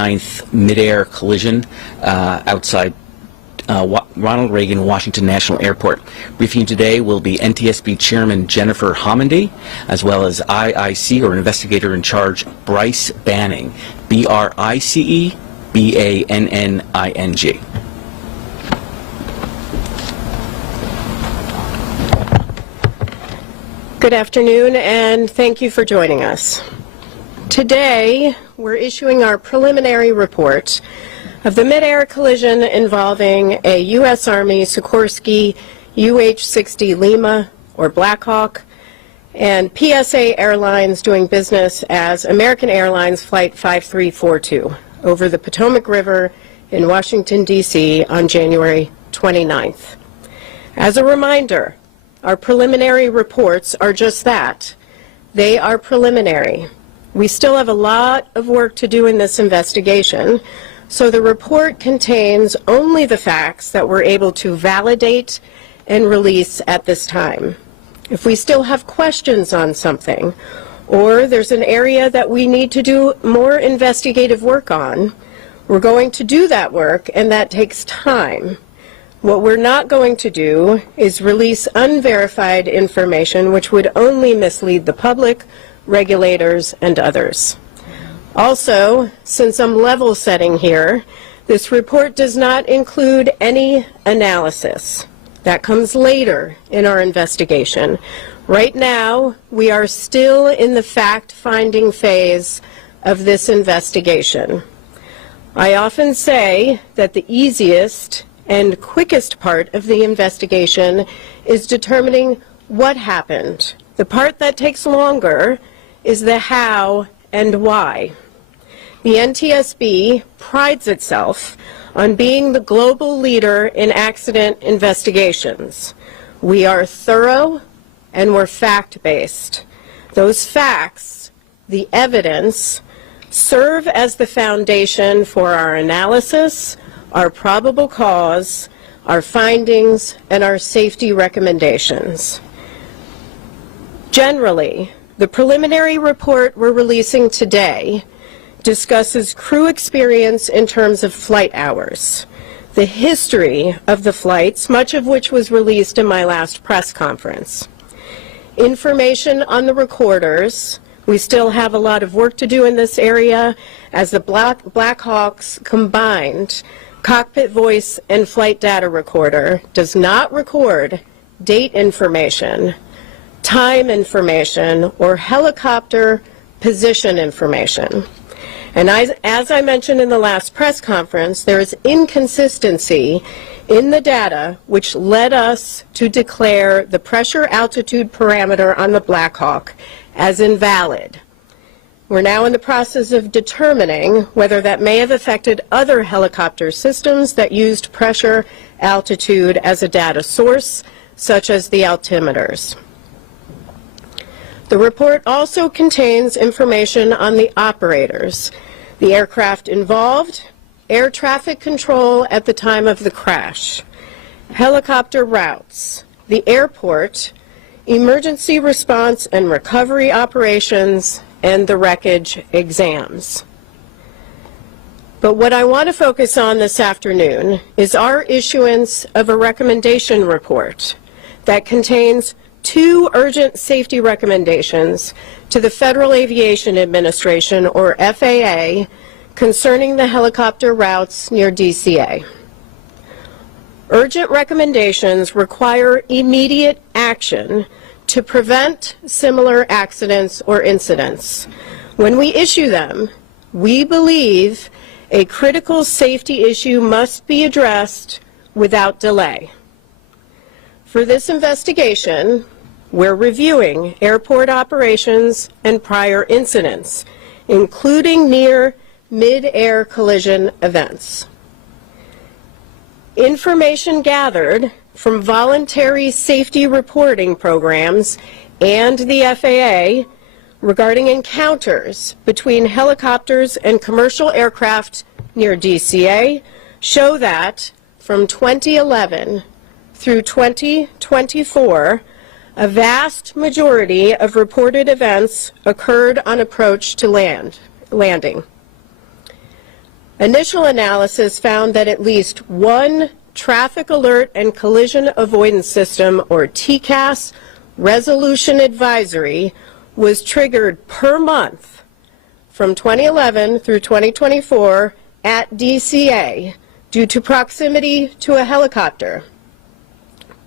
29th midair collision outside Ronald Reagan Washington National Airport. Briefing today will be NTSB Chairman Jennifer Homendy, as well as IIC, or Investigator in Charge, Bryce Banning, BRICE BANNING. Good afternoon, and thank you for joining us. Today, we're issuing our preliminary report of the mid-air collision involving a U.S. Army Sikorsky UH-60 Lima, or Black Hawk, and PSA Airlines doing business as American Airlines Flight 5342 over the Potomac River in Washington, D.C. on January 29th. As a reminder, our preliminary reports are just that. They are preliminary. We still have a lot of work to do in this investigation, so the report contains only the facts that we're able to validate and release at this time. If we still have questions on something, or there's an area that we need to do more investigative work on, we're going to do that work, and that takes time. What we're not going to do is release unverified information which would only mislead the public, regulators, and others. Also, since I'm level setting here, this report does not include any analysis. That comes later in our investigation. Right now, we are still in the fact-finding phase of this investigation. I often say that the easiest and quickest part of the investigation is determining what happened. The part that takes longer is the how and why. The NTSB prides itself on being the global leader in accident investigations. We are thorough and we're fact-based. Those facts, the evidence, serve as the foundation for our analysis, our probable cause, our findings, and our safety recommendations. Generally, the preliminary report we're releasing today discusses crew experience in terms of flight hours, the history of the flights, much of which was released in my last press conference, information on the recorders. We still have a lot of work to do in this area as the Black Hawk's combined cockpit voice and flight data recorder does not record date information, time information, or helicopter position information. And as I mentioned in the last press conference, there is inconsistency in the data which led us to declare the pressure altitude parameter on the Black Hawk as invalid. We're now in the process of determining whether that may have affected other helicopter systems that used pressure altitude as a data source, such as the altimeters. The report also contains information on the operators, the aircraft involved, air traffic control at the time of the crash, helicopter routes, the airport, emergency response and recovery operations, and the wreckage exams. But what I want to focus on this afternoon is our issuance of a recommendation report that contains 2 urgent safety recommendations to the Federal Aviation Administration, or FAA, concerning the helicopter routes near DCA. Urgent recommendations require immediate action to prevent similar accidents or incidents. When we issue them, we believe a critical safety issue must be addressed without delay. For this investigation, we're reviewing airport operations and prior incidents, including near mid-air collision events. Information gathered from voluntary safety reporting programs and the FAA regarding encounters between helicopters and commercial aircraft near DCA show that from 2011 through 2024, a vast majority of reported events occurred on approach to landing. Initial analysis found that at least one traffic alert and collision avoidance system, or TCAS, resolution advisory was triggered per month from 2011 through 2024 at DCA due to proximity to a helicopter.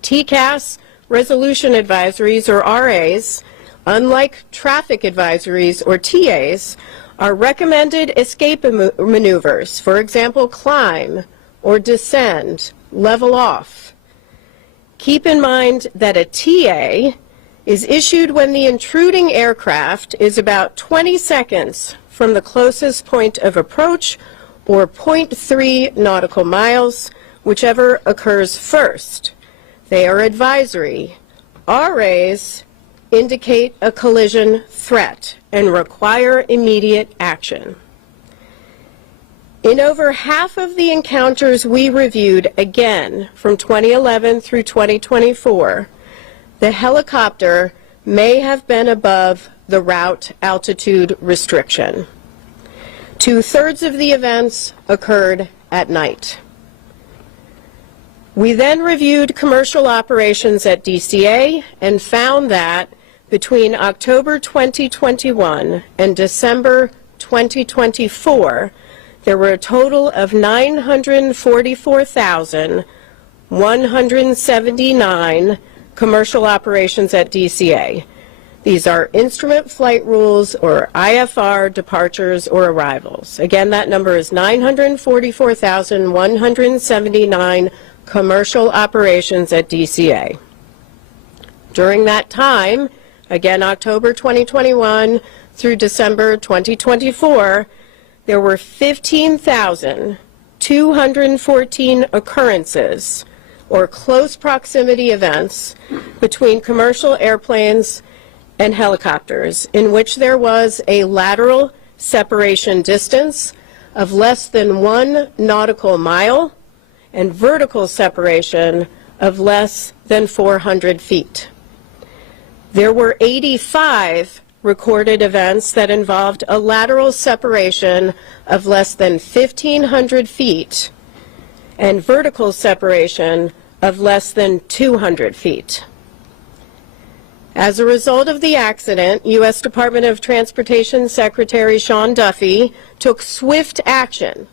TCAS resolution advisories, or RAs, unlike traffic advisories, or TAs, are recommended escape maneuvers, for example, climb or descend, level off. Keep in mind that a TA is issued when the intruding aircraft is about 20 seconds from the closest point of approach, or 0.3 nautical miles, whichever occurs first. They are advisory. RAs indicate a collision threat and require immediate action. In over half of the encounters we reviewed, again from 2011 through 2024, the helicopter may have been above the route altitude restriction. 2/3 of the events occurred at night. We then reviewed commercial operations at DCA and found that between October 2021 and December 2024, there were a total of 944,179 commercial operations at DCA. These are instrument flight rules, or IFR, departures or arrivals. Again, that number is 944,179 commercial operations at DCA. During that time, again October 2021 through December 2024, there were 15,214 occurrences, or close proximity events, between commercial airplanes and helicopters, in which there was a lateral separation distance of less than 1 nautical mile and vertical separation of less than 400 feet. There were 85 recorded events that involved a lateral separation of less than 1,500 feet and vertical separation of less than 200 feet. As a result of the accident, U.S. Department of Transportation Secretary Sean Duffy took swift action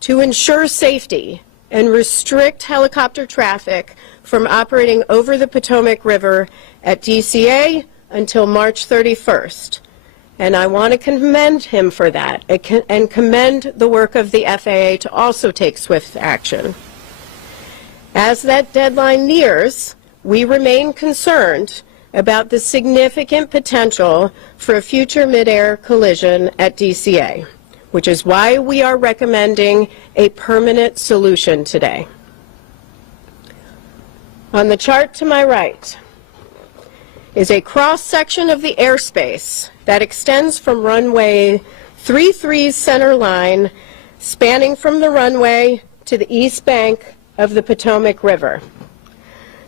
to ensure safety and restrict helicopter traffic from operating over the Potomac River at DCA until March 31st. And I want to commend him for that and commend the work of the FAA to also take swift action. As that deadline nears, we remain concerned about the significant potential for a future mid-air collision at DCA, which is why we are recommending a permanent solution today. On the chart to my right is a cross-section of the airspace that extends from runway 33's center line, spanning from the runway to the east bank of the Potomac River.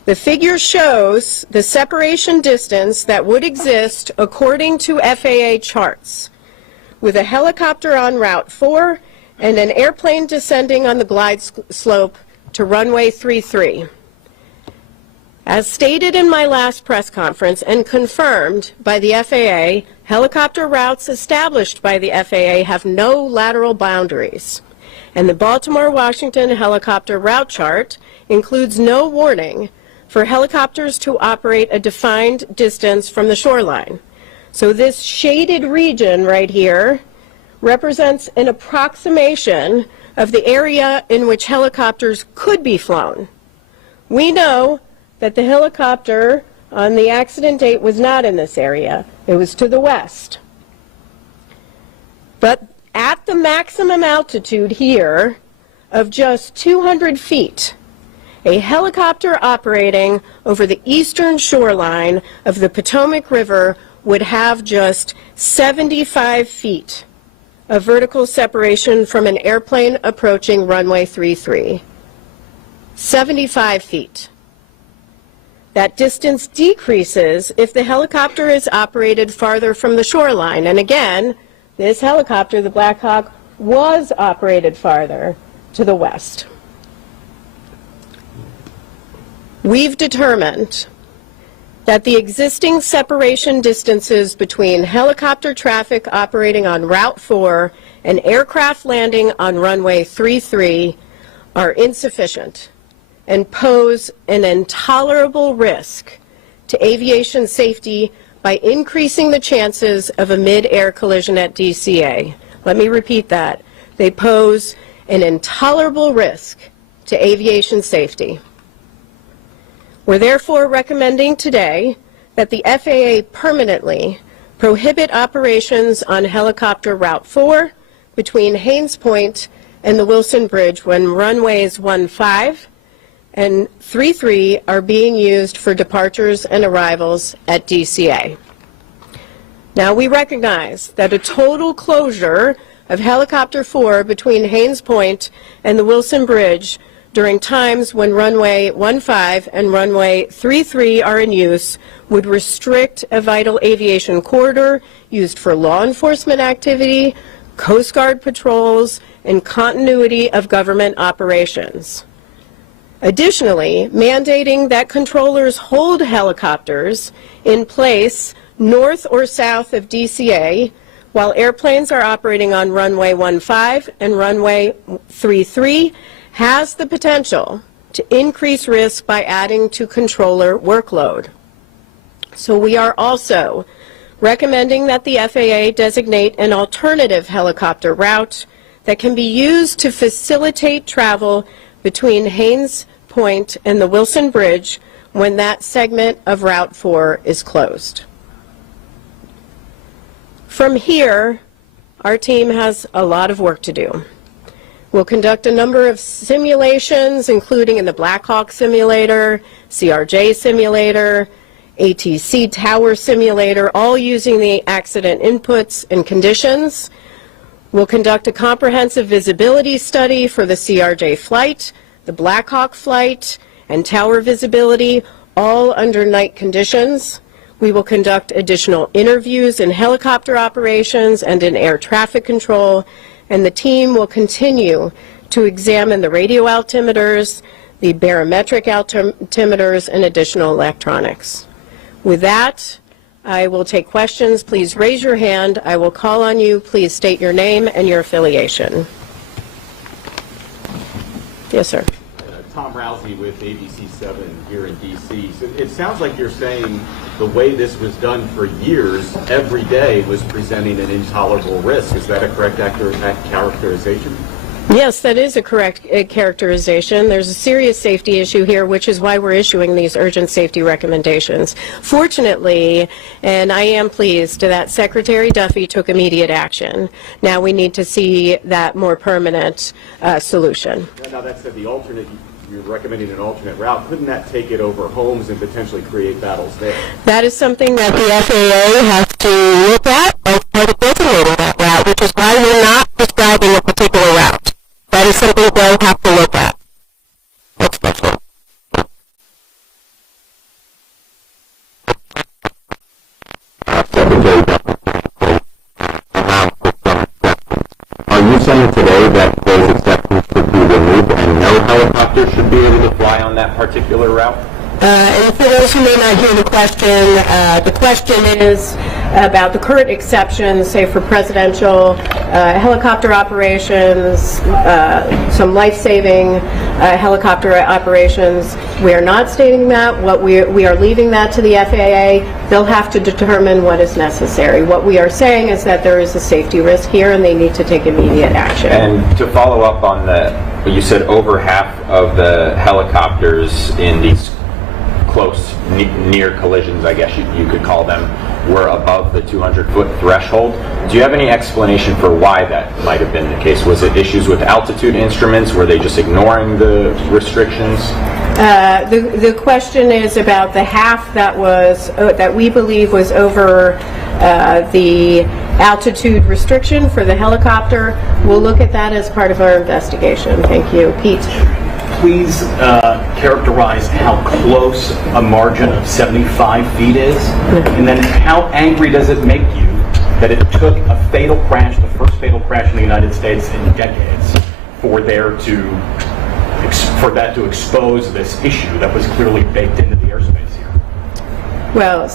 The figure shows the separation distance that would exist according to FAA charts, with a helicopter on Route 4 and an airplane descending on the glide slope to runway 33. As stated in my last press conference and confirmed by the FAA, helicopter routes established by the FAA have no lateral boundaries, and the Baltimore-Washington helicopter route chart includes no warning for helicopters to operate a defined distance from the shoreline. So this shaded region right here represents an approximation of the area in which helicopters could be flown. We know that the helicopter on the accident date was not in this area. It was to the west. But at the maximum altitude here of just 200 feet, a helicopter operating over the eastern shoreline of the Potomac River would have just 75 feet of vertical separation from an airplane approaching runway 33. 75 feet. That distance decreases if the helicopter is operated farther from the shoreline. And again, this helicopter, the Black Hawk, was operated farther to the west. We've determined that the existing separation distances between helicopter traffic operating on Route 4 and aircraft landing on runway 33 are insufficient and pose an intolerable risk to aviation safety by increasing the chances of a mid-air collision at DCA. Let me repeat that. They pose an intolerable risk to aviation safety. We're therefore recommending today that the FAA permanently prohibit operations on helicopter Route 4 between Haynes Point and the Wilson Bridge when runways 15 and 33 are being used for departures and arrivals at DCA. Now, we recognize that a total closure of helicopter 4 between Haynes Point and the Wilson Bridge during times when runway 15 and runway 33 are in use would restrict a vital aviation corridor used for law enforcement activity, Coast Guard patrols, and continuity of government operations. Additionally, mandating that controllers hold helicopters in place north or south of DCA while airplanes are operating on runway 15 and runway 33 has the potential to increase risk by adding to controller workload. So we are also recommending that the FAA designate an alternative helicopter route that can be used to facilitate travel between Haynes Point and the Wilson Bridge when that segment of Route 4 is closed. From here, our team has a lot of work to do. We'll conduct a number of simulations, including in the Black Hawk simulator, CRJ simulator, ATC tower simulator, all using the accident inputs and conditions. We'll conduct a comprehensive visibility study for the CRJ flight, the Black Hawk flight, and tower visibility, all under night conditions. We will conduct additional interviews in helicopter operations and in air traffic control, and the team will continue to examine the radio altimeters, the barometric altimeters, and additional electronics. With that, I will take questions. Please raise your hand. I will call on you. Please state your name and your affiliation. Yes, sir. Tom Rousey with ABC7 here in D.C. So it sounds like you're saying the way this was done for years, every day was presenting an intolerable risk. Is that a correct characterization? Yes, that is a correct characterization. There's a serious safety issue here, which is why we're issuing these urgent safety recommendations. Fortunately, and I am pleased that Secretary Duffy took immediate action. Now we need to see that more permanent solution. Now that said, the alternate, you're recommending an alternate route. Couldn't that take it over homes and potentially create battles there? That is something that the FAA has to look at as part of designating that route, which is why we're not describing a particular route. That is something they'll have to look at. Next question. Are you saying today that those exceptions should be removed and no helicopter should be able to fly on that particular route? And for those who may not hear the question is about the current exceptions, say for presidential helicopter operations, some life-saving helicopter operations. We are not stating that. What we are leaving that to the FAA. They'll have to determine what is necessary. What we are saying is that there is a safety risk here and they need to take immediate action. And to follow up on you said over half of the helicopters in these close, near collisions, I guess you could call them, were above the 200-foot threshold. Do you have any explanation for why that might have been the case? Was it issues with altitude instruments? Were they just ignoring the restrictions? The question is about the half that was that we believe was over the altitude restriction for the helicopter. We'll look at that as part of our investigation. Thank you. Pete. Please characterize how close a margin of 75 feet is, and then how angry does it make you that it took a fatal crash, the first fatal crash in the United States in decades, for that to expose this issue that was clearly baked into the airspace here? Well,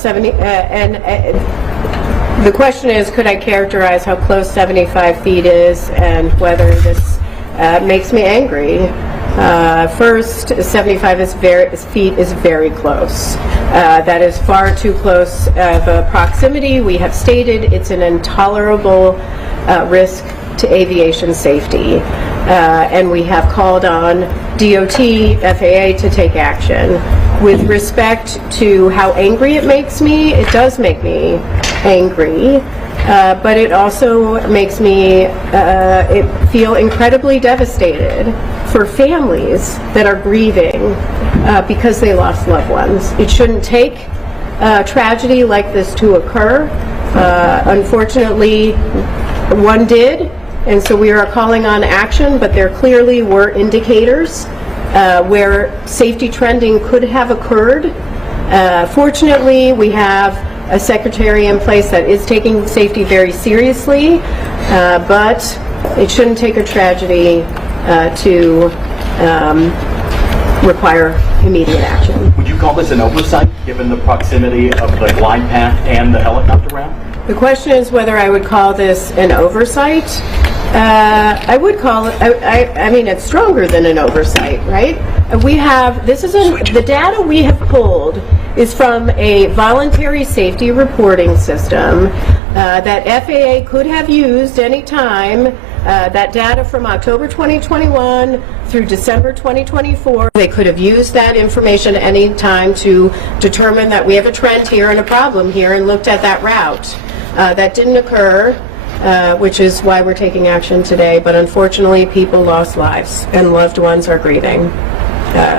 the question is, could I characterize how close 75 feet is and whether this makes me angry? First, 75 feet is very close. That is far too close of a proximity. We have stated it's an intolerable risk to aviation safety. And we have called on DOT, FAA to take action. With respect to how angry it makes me, it does make me angry. But it also makes me feel incredibly devastated for families that are grieving because they lost loved ones. It shouldn't take tragedy like this to occur. Unfortunately, one did, and so we are calling on action, but there clearly were indicators where safety trending could have occurred. Fortunately, we have a secretary in place that is taking safety very seriously, but it shouldn't take a tragedy to require immediate action. Would you call this an oversight, given the proximity of the glide path and the helicopter ramp? The question is whether I would call this an oversight. I would call it, I mean, it's stronger than an oversight, right? The data we have pulled is from a voluntary safety reporting system that FAA could have used any time. That data from October 2021 through December 2024, they could have used that information any time to determine that we have a trend here and a problem here and looked at that route. That didn't occur, which is why we're taking action today, but unfortunately people lost lives and loved ones are grieving.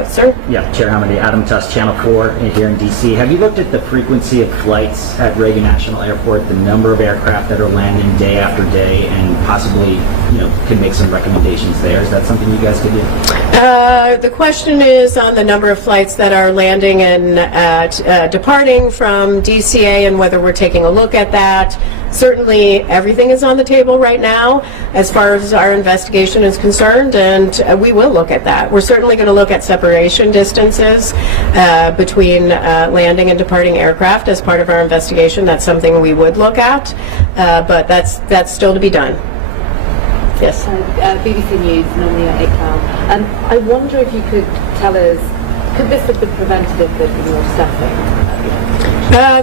Sir? Yeah, Chair Hamady, Adam Tuss, Channel 4 here in D.C. Have you looked at the frequency of flights at Reagan National Airport, the number of aircraft that are landing day after day, and possibly, could make some recommendations there? Is that something you guys could do? The question is on the number of flights that are landing and departing from DCA and whether we're taking a look at that. Certainly everything is on the table right now as far as our investigation is concerned, and we will look at that. We're certainly going to look at separation distances between landing and departing aircraft as part of our investigation. That's something we would look at, but that's still to be done. Yes. BBC News, Naomi Iqbal. I wonder if you could tell us, could this have been prevented if there'd been more staffing?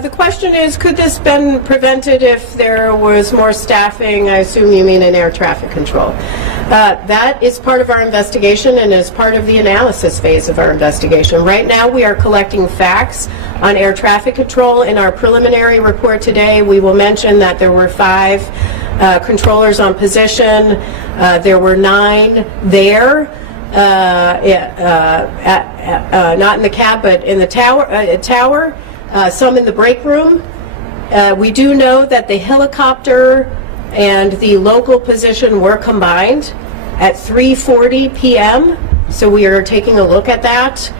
The question is, could this been prevented if there was more staffing? I assume you mean in air traffic control. That is part of our investigation and is part of the analysis phase of our investigation. Right now we are collecting facts on air traffic control. In our preliminary report today, we will mention that there were 5 controllers on position. There were 9 there, not in the cab, but in the tower. Some in the break room. We do know that the helicopter and the local position were combined at 3:40 p.m. So we are taking a look at that.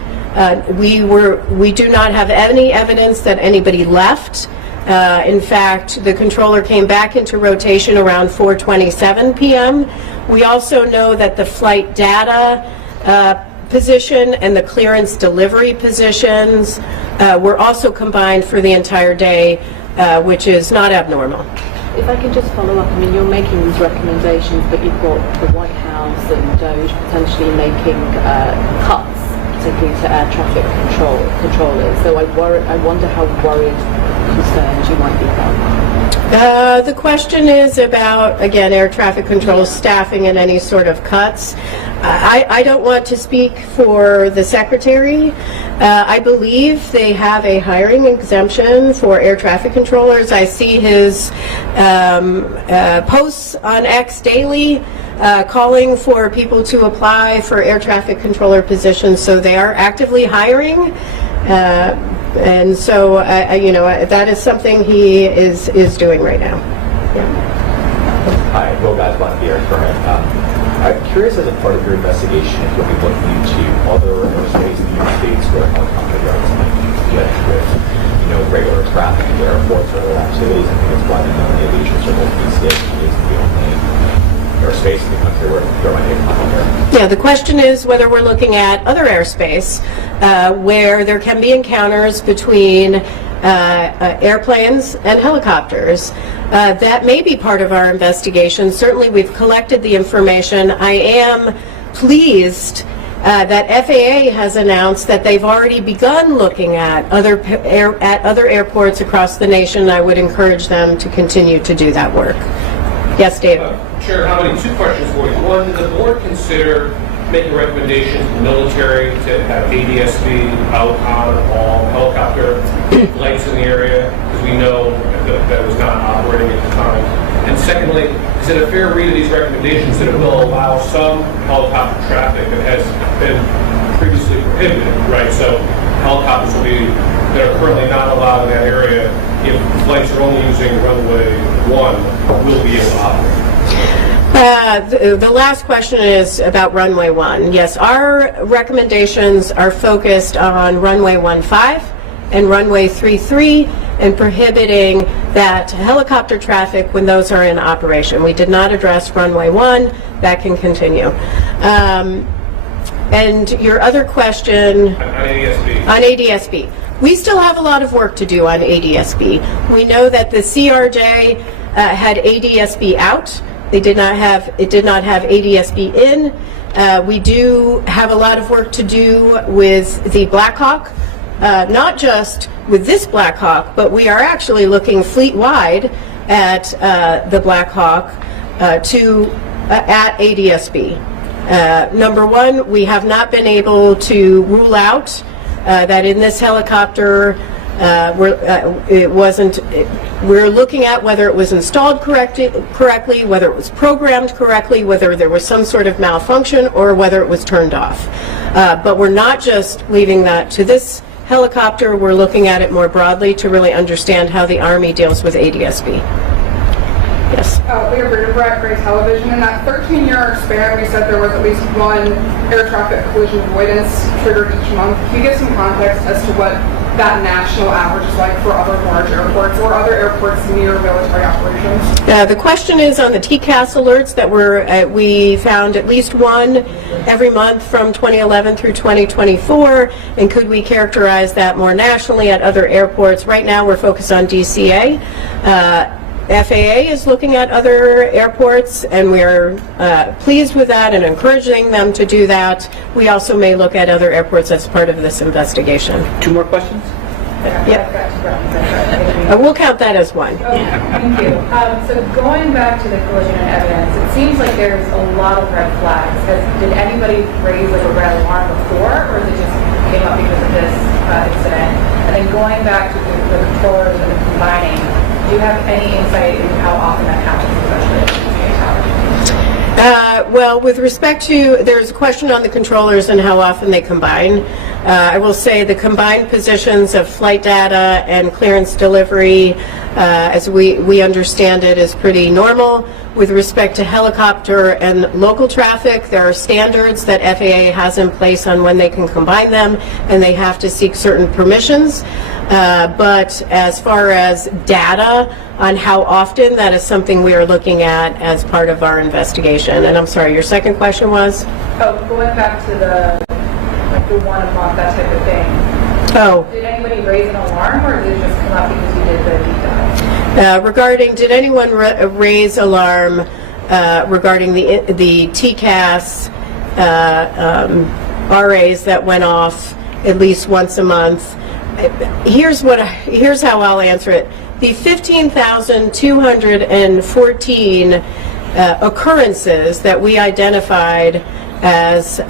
We do not have any evidence that anybody left. In fact, the controller came back into rotation around 4:27 p.m. We also know that the flight data position and the clearance delivery positions were also combined for the entire day, which is not abnormal. If I can just follow up, I mean, you're making these recommendations, but you've got the White House and DOJ potentially making cuts, particularly to air traffic controllers. So I wonder how worried, concerned you might be about that. The question is about, again, air traffic control staffing and any sort of cuts. I don't want to speak for the Secretary. I believe they have a hiring exemption for air traffic controllers. I see his posts on X daily calling for people to apply for air traffic controller positions, so they are actively hiring. And so, that is something he is doing right now. Yeah. Hi, Will Gasbon here for I'm curious, as a part of your investigation, if you'll be looking into other aerospace in the United States where helicopter routes might be used with, regular traffic and airports. airports or other activities. I think it's widely known the aviation circles DCA is the only airspace in the country where there might be a conflict. Yeah, the question is whether we're looking at other airspace where there can be encounters between airplanes and helicopters. That may be part of our investigation. Certainly, we've collected the information. I am pleased that FAA has announced that they've already begun looking at other airports across the nation. I would encourage them to continue to do that work. Yes, David. Chair Hamidi, two questions for you. One, did the board consider making recommendations to the military to have ADSB out on all helicopter flights in the area? Because we know that was not operating at the time. And secondly, is it a fair read of these recommendations that it will allow some helicopter traffic that has been previously prohibited, right? So helicopters that are currently not allowed in that area, if flights are only using runway 1, will be able to operate? The last question is about runway 1. Yes, our recommendations are focused on runway 15 and runway 33 and prohibiting that helicopter traffic when those are in operation. We did not address runway 1. That can continue. And your other question on ADSB. We still have a lot of work to do on ADSB. We know that the CRJ had ADSB out. It did not have ADSB in. We do have a lot of work to do with the Black Hawk, not just with this Black Hawk, but we are actually looking fleet-wide at the Black Hawk at ADSB. Number one, we have not been able to rule out that in this helicopter we're looking at whether it was installed correctly, whether it was programmed correctly, whether there was some sort of malfunction, or whether it was turned off. But we're not just leaving that to this helicopter. We're looking at it more broadly to really understand how the Army deals with ADSB. Yes. Leah Brunebrecht, Gray Television. In that 13-year span, we said there was at least one air traffic collision avoidance triggered each month. Can you give some context as to what that national average is like for other large airports or other airports near military operations? The question is on the TCAS alerts that we found at least one every month from 2011 through 2024, and could we characterize that more nationally at other airports? Right now we're focused on DCA. FAA is looking at other airports, and we're pleased with that and encouraging them to do that. We also may look at other airports as part of this investigation. Two more questions? Yep. We'll count that as one. Okay, thank you. So going back to the collision and evidence, it seems like there's a lot of red flags. Did anybody raise like a red alarm before, or is it just came up because of this incident? And then going back to the controllers and the combining, do you have any insight into how often that happens, especially? Well, with respect to, there's a question on the controllers and how often they combine. I will say the combined positions of flight data and clearance delivery, as we understand it, is pretty normal. With respect to helicopter and local traffic, there are standards that FAA has in place on when they can combine them, and they have to seek certain permissions. But as far as data on how often, that is something we are looking at as part of our investigation. And I'm sorry, your second question was? Oh, going back to the 1 a month, that type of thing. Oh. Did anybody raise an alarm, or did it just come up because you did the deep dive? Regarding, did anyone raise alarm regarding the TCAS RAs that went off at least once a month? Here's how I'll answer it. The 15,214 occurrences that we identified as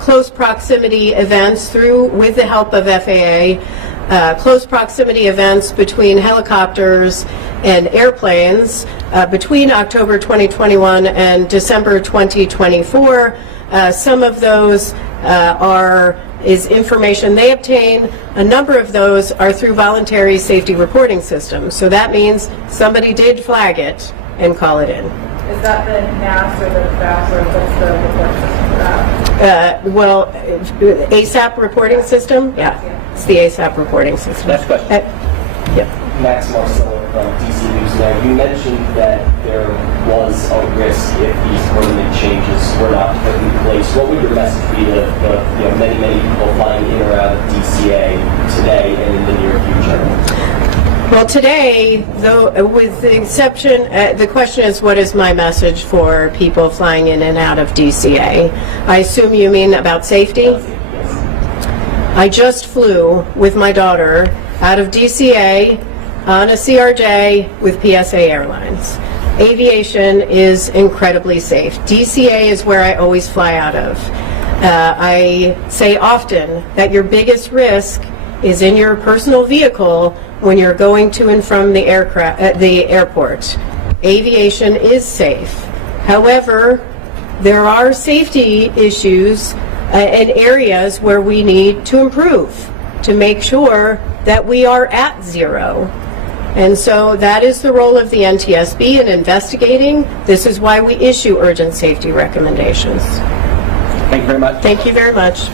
close proximity events with the help of FAA, close proximity events between helicopters and airplanes between October 2021 and December 2024. Some of those is information they obtain. A number of those are through voluntary safety reporting systems. So that means somebody did flag it and call it in. Is that the NAS or the FAS, or what's the reporting system for that? Well, ASAP reporting system? Yeah, it's the ASAP reporting system. Last question. Yep. Max Marcello from DC News Now. You mentioned that there was a risk if these permanent changes were not put in place. What would your message be to the many people flying in or out of DCA today and in the near future? Well, today, though, with the exception, the question is, what is my message for people flying in and out of DCA? I assume you mean about safety? I just flew with my daughter out of DCA on a CRJ with PSA Airlines. Aviation is incredibly safe. DCA is where I always fly out of. I say often that your biggest risk is in your personal vehicle when you're going to and from the airport. Aviation is safe. However, there are safety issues in areas where we need to improve to make sure that we are at zero. And so that is the role of the NTSB in investigating. This is why we issue urgent safety recommendations. Thank you very much. Thank you very much.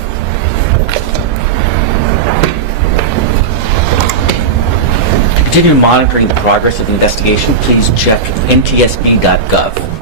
To continue monitoring the progress of the investigation, please check ntsb.gov.